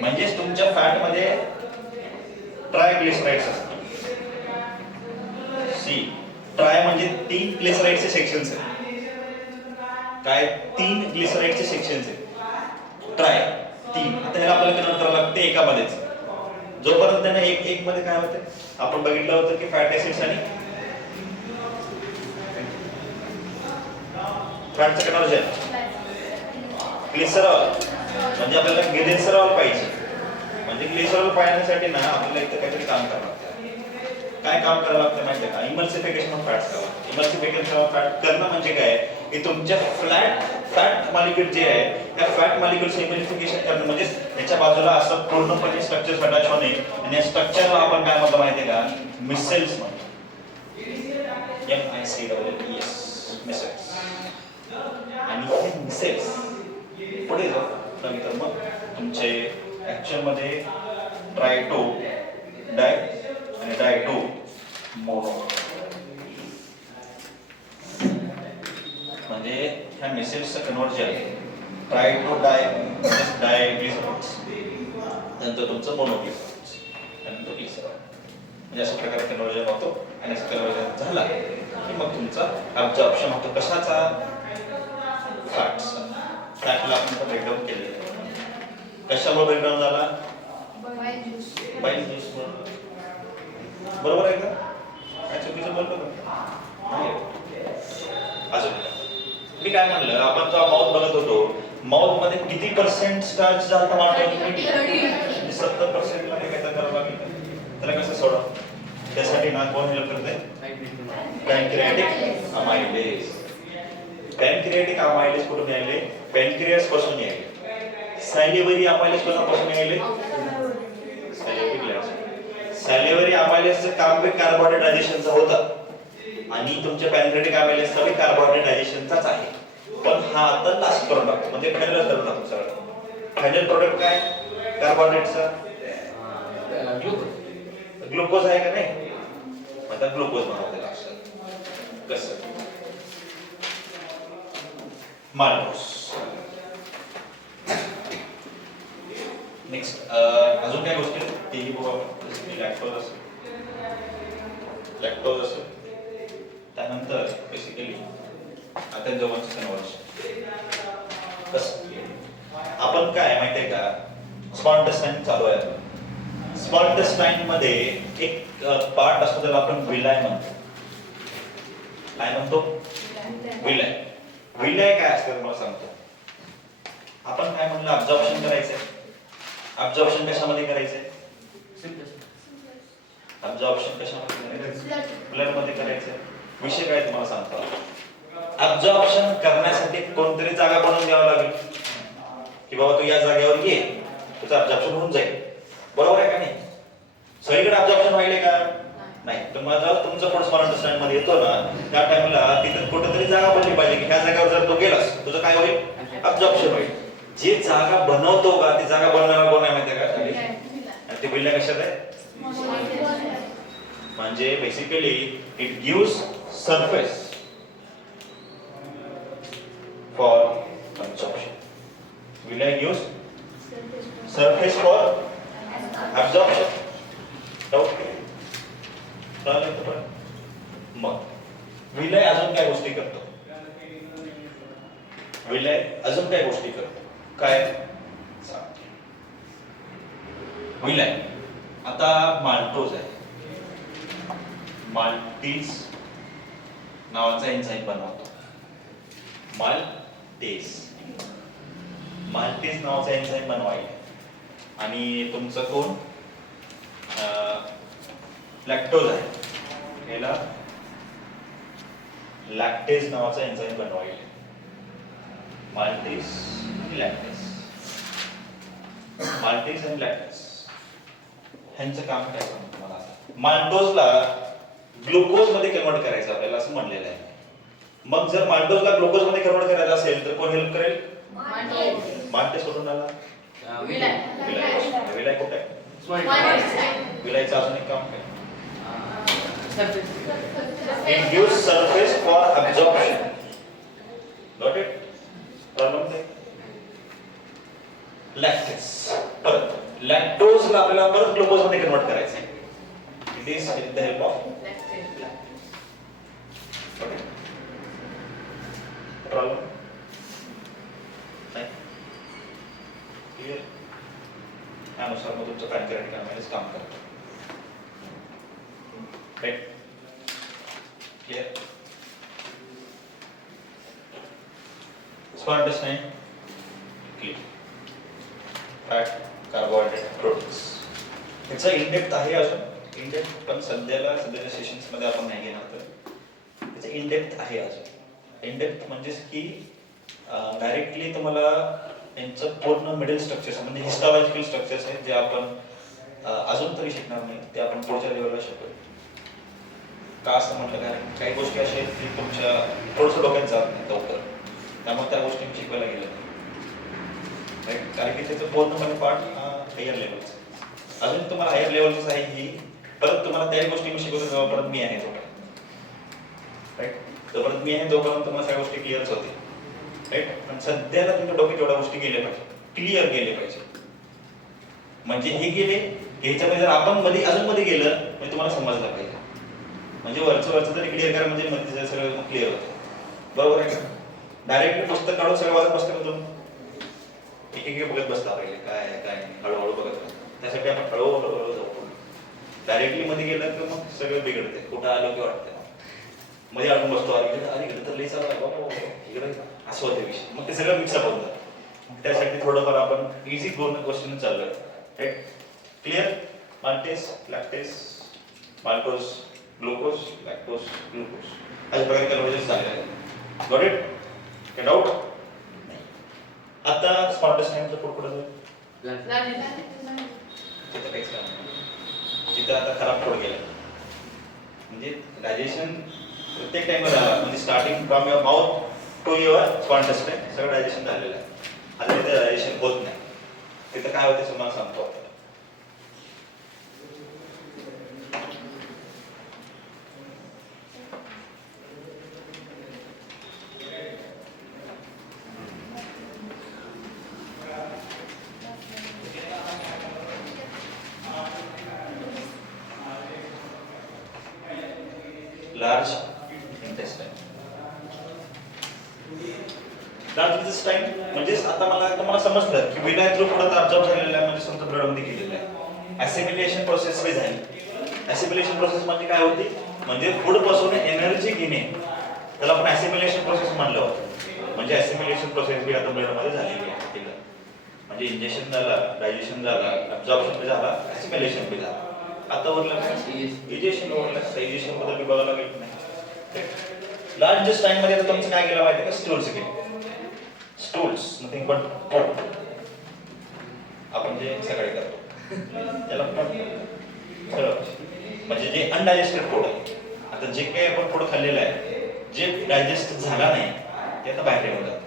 म्हणजेच तुमच्या फॅट मध्ये ट्रायग्लिसराइड्स असतात. सी ट्राय म्हणजे 3 ग्लिसराइडचे सेक्शन्स आहेत. काय 3 ग्लिसराइडचे सेक्शन्स आहेत. ट्राय 3. आता ह्याला आपल्याला कन्वर्ट करावं लागते एकामध्येच. जोपर्यंत त्यांना एक मध्ये काय होते आपण बघितलं होतं की फॅट ऍसिड्स आणि फॅटचं कन्वर्जन ग्लिसरॉल म्हणजे आपल्याला ग्लिसरॉल पाहिजे. म्हणजे ग्लिसरॉल पाहण्यासाठी ना आपल्याला इथं काहीतरी काम करावं लागतं. काय काम करावं लागतं माहिती आहे का? इमल्सिफिकेशन ऑफ फॅट्स करावं लागतं. इमल्सिफिकेशन ऑफ फॅट करणं म्हणजे काय की तुमच्या फॅट मॉलिक्यूल जे आहे त्या फॅट मॉलिक्यूलचं इमल्सिफिकेशन करणं म्हणजे त्याच्या बाजूला असं पूर्णपणे स्ट्रक्चर अटॅच होणे आणि या स्ट्रक्चरला आपण काय म्हणतो माहिती आहे का? मिसेल्स म्हणतो. MICELLES micelles. आणि हे मिसेल्स पुढे जाऊ तर मग तुमचे ऍक्च्युअल मध्ये ट्राय2 डाय आणि डाय2 मोनो म्हणजे ह्या मिसेल्सचं कन्वर्जन ट्राय2 डाय ग्लिसरॉल्स नंतर तुमचं मोनोग्लिसरॉल्स नंतर ग्लिसरॉल म्हणजे अशा प्रकारे कन्वर्जन होतो. आणि असं कन्वर्जन झाला की मग तुमचा ऍब्झॉर्प्शन होतो. कशाचा? फॅट्सचा. फॅटला आपण ब्रेकडाऊन केलेलं. कशामुळे ब्रेकडाऊन झाला? बाईल ज्यूस. बरोबर आहे का? काय चुकीचं बोलतो का? अजून मी काय म्हणलं आपण तो माउथ बघत होतो. माउथ मध्ये किती % स्टार्च जातं मानतो? 70% ला काय करावं लागेल? त्याला कसं सोडा? त्यासाठी ना कोण हेल्प करते? Pancreatic amylase. पॅनक्रियाटिक अमायलेज कुठून यायले? पॅनक्रियास पासून यायले. सॅलिव्हरी अमायलेज कोणापासून यायले? सॅलिव्हरी ग्लँड. सॅलिव्हरी अमायलेजचं काम बी कार्बोहायड्रेटायझेशनचं होतं आणि तुमच्या पॅनक्रियाटिक अमायलेजचा बी कार्बोहायड्रेटायझेशनचाच आहे. पण हा आता लास्ट करून टाकतो म्हणजे फायनल करून टाकतो सगळं. फायनल प्रोडक्ट काय कार्बोहायड्रेटचा? ग्लुकोज आहे का नाही? आता ग्लुकोज बनवते लास्ट. कसं? माल्टोज. नेक्स्ट अजून काय गोष्टी तेही बघू आपण. जसं की लॅक्टोज असेल त्यानंतर बेसिकली आता जवळचं कन्वर्जन कसं आपण काय माहितीये का? स्मॉल इंटेस्टाईन चालू आहे. स्मॉल इंटेस्टाईन मध्ये एक पार्ट असतो त्याला आपण विलाय म्हणतो. काय म्हणतो? विलाय. विलाय काय असतं मला सांगतो. आपण काय म्हणलं ऍब्झॉर्प्शन करायचंय. ऍब्झॉर्प्शन कशामध्ये करायचंय? ऍब्झॉर्प्शन कशामध्ये करायचंय? ब्लड मध्ये करायचंय. विषय काय तुम्हाला सांगतो. ऍब्झॉर्प्शन करण्यासाठी कोणतरी जागा बनवून द्यावं लागेल की बाबा तू या जागेवर ये तुझं ऍब्झॉर्प्शन होऊन जाईल. बरोबर आहे का नाही? सगळीकडे ऍब्झॉर्प्शन व्हायले का? नाही. तर माझा तुमचं पण स्मॉल इंटेस्टाईन मध्ये येतो ना त्या टाइमला तिथे कुठेतरी जागा बनली पाहिजे की ह्या जागेवर जर तू गेलास तुझं काय होईल? ऍब्झॉर्प्शन होईल. जे जागा बनवतो का ती जागा बनवणारा कोण आहे माहिती आहे का? आणि ती बिल्डिंग कशात आहे? म्हणजे basically it gives surface for absorption. विलाय gives surface for absorption. Okay मग विलाय अजून काय गोष्टी करतो? विलाय अजून काय गोष्टी करतो? काय? विलाय आता माल्टोज आहे. माल्टीज नावाचा एन्झाईम बनवतो. माल्टीज नावाचा एन्झाईम बनवायला आणि तुमचं कोण? लॅक्टोज आहे. याला लॅक्टेज नावाचा एन्झाईम बनवायला. माल्टीज आणि लॅक्टेज. माल्टीज आणि लॅक्टेज ह्यांचं काम काय सांगतो तुम्हाला आता. माल्टोजला ग्लुकोज मध्ये कन्वर्ट करायचं आपल्याला असं म्हणलेलं आहे. मग जर माल्टोजला ग्लुकोज मध्ये कन्वर्ट करायचं असेल तर कोण हेल्प करेल? माल्टेज कुठून आला? विलाय कुठे आहे? विलायचं अजून एक काम काय? It gives surface for absorption. Got it? Problem नाही. लॅक्टेज परत लॅक्टोजला आपल्याला परत ग्लुकोज मध्ये कन्वर्ट करायचं आहे. It is with the help of problem clear. त्यानुसार मग तुमचं पॅनक्रियाटिक अमायलेज काम करतं. Right clear. Small intestine clear. Fat, carbohydrate, proteins याचा इनडेप्थ आहे अजून इनडेप्थ, पण सध्याच्या सेशन्स मध्ये आपण नाही घेणार. तर त्याचा इनडेप्थ आहे अजून. इनडेप्थ म्हणजे की डायरेक्टली तुम्हाला यांचं पूर्ण मिडल स्ट्रक्चर्स म्हणजे हिस्टॉलॉजिकल स्ट्रक्चर्स आहेत जे आपण अजून तरी शिकणार नाही, ते आपण पुढच्या लेवलला शिकू. का असं म्हटलं, कारण काही गोष्टी अशा आहेत की तुमच्या थोडंसं डोक्यात जात नाही लवकर, त्यामुळे त्या गोष्टी शिकवायला गेलं नाही. राईट, कारण की त्याचं पूर्णपणे पार्ट हा हायर लेवलचा. अजून तुम्हाला हायर लेवलच आहे ही, परत तुम्हाला त्या गोष्टी मी शिकवतो जेव्हा परत मी आहे तोपर्यंत. राईट, तोपर्यंत मी आहे तोपर्यंत तुम्हाला सगळ्या गोष्टी क्लिअरच होते. राईट, पण सध्याला तुमच्या डोक्यात एवढ्या गोष्टी गेल्या पाहिजे, क्लिअर गेले पाहिजे. म्हणजे हे गेले ह्याच्यामध्ये जर आपण मध्ये अजून मध्ये गेलं म्हणजे तुम्हाला समजलं पाहिजे. म्हणजे वरचं तरी क्लिअर करा म्हणजे मध्ये सगळं क्लिअर होतं. बरोबर आहे का? डायरेक्टली पुस्तक काढून सगळं वाचत बसतं का तुम्ही? एक बघत बसला पाहिजे काय काय हळूहळू बघत. त्यासाठी आपण हळूहळू जाऊ. डायरेक्टली मध्ये गेलं तर मग सगळं बिघडते. कुठं आलो की वाटतं मध्ये अडून बसतो, अरे तर लई चालू आहे बाबा इकडे असं होते विषय, मग ते सगळं मिक्सअप होऊन जातं. त्यासाठी थोडंफार आपण इझी गोष्टीने चाललोय. Right clear. Maltase, lactase, maltose, glucose, lactose, glucose अशा प्रकारे कन्व्हर्जन झालेलं आहे. Got it? काय डाऊट? आता स्मार्टेस्ट टाइमचं फूड कुठं तिथं काहीच काम नाही. तिथं आता खराब फूड गेलं म्हणजे डायजेशन प्रत्येक टाइमला झाला, म्हणजे starting from your mouth to your स्पॉन्टस टाइम सगळं डायजेशन झालेलं आहे. आता तिथे डायजेशन होत नाही. तिथं काय होते तुम्हाला सांगतो आता. Large intestine. लार्ज इंटेस्टाइन म्हणजे आता मला समजलं की विना थ्रू प्रोडक्ट अब्सॉर्ब झालेला आहे, म्हणजे समजा ब्लड मध्ये गेलेला आहे. ऍसिमिलेशन प्रोसेस वे झाली. ऍसिमिलेशन प्रोसेस म्हणजे काय होती, म्हणजे फूड पासून एनर्जी घेणे, त्याला आपण ऍसिमिलेशन प्रोसेस म्हणलं होतं. म्हणजे ऍसिमिलेशन प्रोसेस ही आता ब्लड मध्ये झालेली आहे. म्हणजे इंजेक्शन झालं, डायजेशन झालं, अब्सॉर्प्शन बी झालं, ऍसिमिलेशन बी झालं. आता उरलं इजेशन. इजेशन बद्दल बघायला लागेल नाही. लार्ज टाइम मध्ये तुमचं काय केलं माहिती का, स्टूल्स केले. स्टूल्स नथिंग बट पोट. आपण जे सकाळी करतो त्याला म्हणजे जे अनडायजेस्टेड फूड आहे. आता जे काही आपण फूड खाल्लेलं आहे, जे डायजेस्ट झाला नाही ते आता बाहेर येऊन जातं.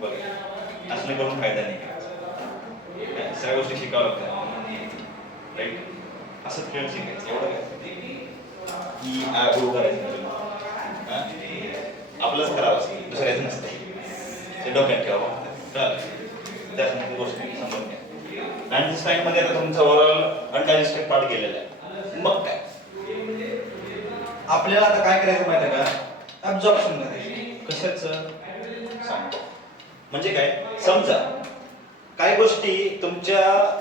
बघा, असले करून फायदा नाही. सगळ्या गोष्टी शिकावं लागतात. राईट, असं खेळ शिकायचं. एवढं काय की गुरु करायचं आपलंच करावं असतं, दुसऱ्याचं नसतं. ते डोक्यात ठेवावं. त्यासाठी गोष्टी समजून घ्या. डायजेस्ट टाइम मध्ये आता तुमचा ओव्हरऑल अनडायजेस्टेड पार्ट गेलेला आहे. मग काय आपल्याला आता काय करायचं माहिती आहे का, ऍब्सॉर्प्शन करायचं. कशाचं सांगतो. म्हणजे काय, समजा काही गोष्टी तुमच्या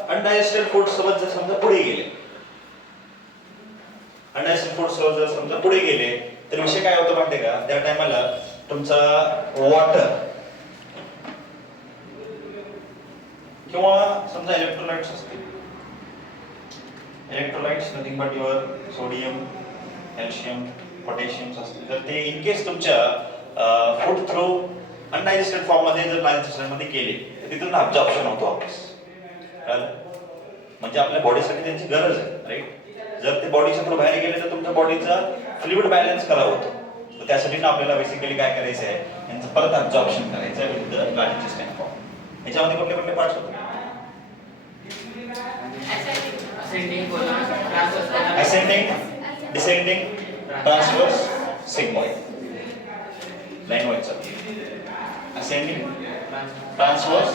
अनडायजेस्टेड फूड सोबत जर समजा पुढे गेले, अनडायजेस्टेड फूड सोबत जर समजा पुढे गेले तर विषय काय होतो माहिती का, त्या टायमाला तुमचा वॉटर किंवा समजा इलेक्ट्रोलाइट्स असतील. Electrolytes nothing but your sodium, calcium, potassium असतील. तर ते इन केस तुमच्या फूड थ्रू अनडायजेस्टेड फॉर्म मध्ये जर डायजेशन मध्ये केले तर तिथून अब्सॉर्प्शन होतो वापस. म्हणजे आपल्या बॉडीसाठी त्यांची गरज आहे. राईट, जर ते बॉडीच्या थ्रू बाहेर गेले तर तुमच्या बॉडीचा फ्लुइड बॅलन्स करावा होतो. तर त्यासाठी आपल्याला बेसिकली काय करायचं आहे, यांचं परत अब्सॉर्प्शन करायचं आहे with the large intestine form. याच्यामध्ये कुठले कुठले पार्ट्स होते, ascending, descending, transverse, sigmoid. Line wise ascending, transverse,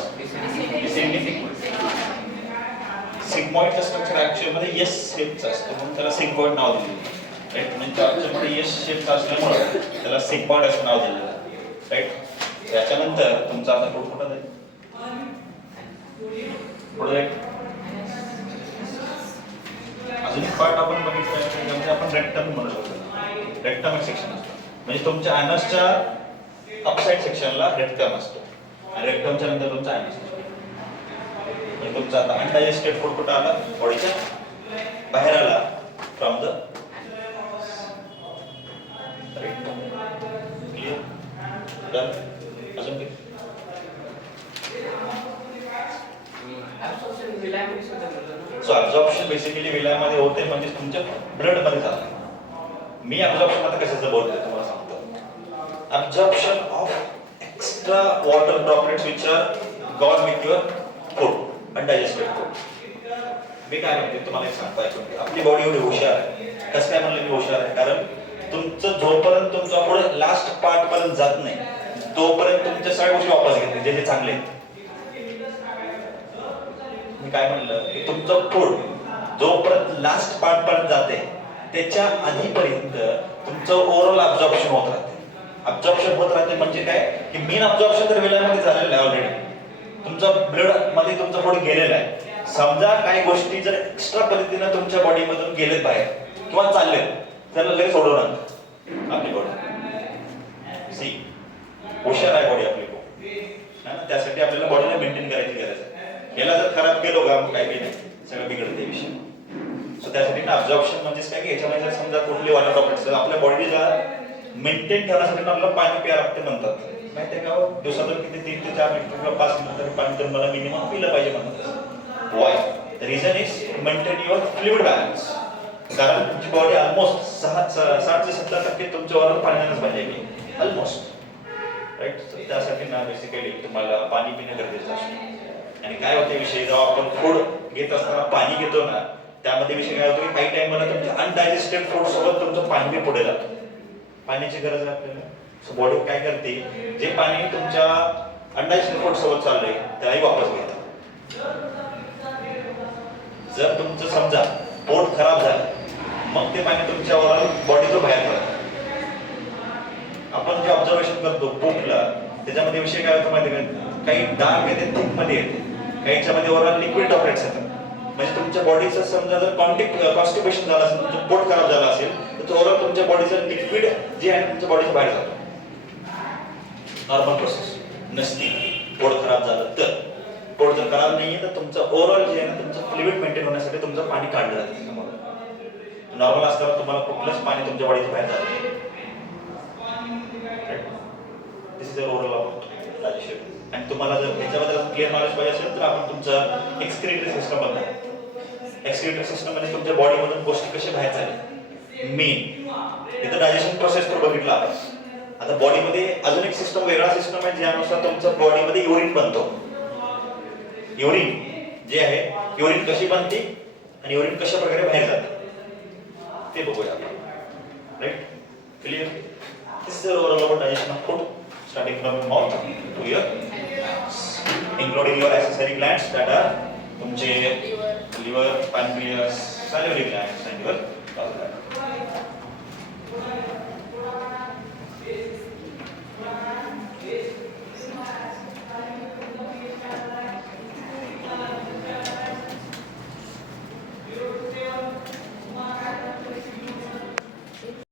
descending, सिग्मॉइडचं स्ट्रक्चर ऍक्च्युअल मध्ये एस शेपचं असतं म्हणून त्याला सिग्मॉइड नाव दिलेलं आहे. राईट, म्हणजे ऍक्च्युअल मध्ये एस शेपचं असल्यामुळे त्याला सिग्मॉइड असं नाव दिलेलं आहे. राईट, त्याच्यानंतर तुमचा आता पुढे कुठं जाईल? पुढे जाईल अजून एक पार्ट आपण बघितलं त्यामध्ये आपण रेक्टम म्हणू शकतो. रेक्टम एक सेक्शन असतो म्हणजे तुमच्या अॅनसच्या अपसाइड सेक्शनला रेक्टम असतो आणि रेक्टमच्या नंतर तुमचा अॅनस असतो. म्हणजे तुमचा आता अनडायजेस्टेड फूड कुठं आला? बॉडीच्या बाहेर आला from the rectum. Clear? Done? अजून काही? सो ऍब्झॉर्प्शन बेसिकली विलायमध्ये होते म्हणजे तुमच्या ब्लड मध्ये जातं. मी ऍब्झॉर्प्शन आता कशाचं बोलतोय तुम्हाला सांगतो. Absorption of extra water droplets which are gone with your food, undigested food. मी काय म्हणते तुम्हाला एक सांगतो ऐकून घ्या. आपली बॉडी एवढी हुशार आहे. कसं काय म्हणलं मी हुशार आहे? कारण तुमचं जोपर्यंत तुमच्या पुढे लास्ट पार्ट पर्यंत जात नाही तोपर्यंत तुमच्या सगळ्या गोष्टी वापस घेते जे जे चांगले आहेत. मी काय म्हणलं की तुमचं फूड जोपर्यंत लास्ट पार्ट पर्यंत जाते त्याच्या आधीपर्यंत तुमचं ओव्हरऑल ऍब्झॉर्प्शन होत राहते. ऍब्झॉर्प्शन होत राहते म्हणजे काय की मेन ऍब्झॉर्प्शन तर विलायमध्ये झालेलं आहे ऑलरेडी. तुमचं ब्लड मध्ये तुमचं फूड गेलेलं आहे. समजा काही गोष्टी जर एक्स्ट्रा पद्धतीने तुमच्या बॉडीमधून गेलेत बाहेर किंवा चाललेत त्याला लगेच सोडवणार आपली बॉडी. सी हुशार आहे बॉडी आपली खूप. त्यासाठी आपल्याला बॉडीला मेंटेन करायची गरज आहे. याला जर खराब केलो का मग काही बी नाही, सगळं बिघडते विषय. सो त्यासाठी ना ऍब्झॉर्प्शन म्हणजेच काय की याच्यामध्ये जर समजा कुठली वॉटर ड्रॉपलेट्स आपल्या बॉडीला मेंटेन ठेवण्यासाठी आपल्याला पाणी प्यायला लागते म्हणतात. माहिती आहे का? दिवसातून किती 3 ते 4 लिटर किंवा 5 लिटर पाणी तर मला मिनिमम पिलं पाहिजे म्हणतात. Y? The reason is maintain your fluid balance. कारण तुमची बॉडी ऑलमोस्ट 60 ते 70% तुमच्यावर पाण्यानेच पाहिजे ऑलमोस्ट. राईट, त्यासाठी ना बेसिकली तुम्हाला पाणी पिणं गरजेचं असतं. आणि काय होते विषय जेव्हा आपण फूड घेत असताना पाणी घेतो ना त्यामध्ये विषय काय होतो की काही टाइमला तुमच्या अनडायजेस्टेड फूड सोबत तुमचं पाणी बी पुढे जातं. पाण्याची गरज आहे आपल्याला. सो बॉडी काय करते जे पाणी तुमच्या अनडायजेस्टेड फूड सोबत चाललंय त्यालाही वापस घेतं. जर तुमचं समजा पोट खराब झालं मग ते पाणी तुमच्या बॉडीतून बाहेर पडतं. आपण जे ऑब्झर्वेशन करतो पोटला त्याच्यामध्ये विषय काय होतो माहिती का? काही डार्क येते थिक मध्ये येते, काहीच्यामध्ये ओव्हरऑल लिक्विड ड्रॉपलेट्स येतात. म्हणजे तुमच्या बॉडीचं समजा जर कॉन्स्टिपेशन झालं असेल, तुमचं पोट खराब झालं असेल तर तो ओव्हरऑल तुमच्या बॉडीचं लिक्विड जे आहे तुमच्या बॉडीच्या बाहेर जातो. नॉर्मल प्रोसेस नसती. पोट खराब झालं तर पोट जर खराब नाहीये तर तुमचं ओव्हरऑल जे आहे ना तुमचं फ्लुइड मेंटेन होण्यासाठी तुमचं पाणी काढलं जातं. नॉर्मल असताना तुम्हाला कुठलंच पाणी तुमच्या बॉडीच्या बाहेर जात नाही. दिस इज ओव्हरऑल अबाउट डायजेशन. आणि तुम्हाला जर याच्याबद्दल क्लिअर नॉलेज पाहिजे असेल तर आपण तुमचं एक्सक्रिटरी सिस्टम बघा. एक्सक्रिटरी सिस्टम म्हणजे तुमच्या बॉडीमधून गोष्टी कशा बाहेर चालल्या. मेन इथं डायजेशन प्रोसेस तर बघितला आपण. आता बॉडीमध्ये अजून एक सिस्टम वेगळा सिस्टम आहे ज्यानुसार तुमच्या बॉडीमध्ये युरिन बनतो. युरिन जे आहे युरिन कशी बनते आणि युरिन कशा प्रकारे बाहेर जाते ते बघूया आपण. Right, clear? This is overall about digestion of food starting from your mouth to your including your accessory glands that are तुमचे liver, pancreas, salivary glands and your gallbladder.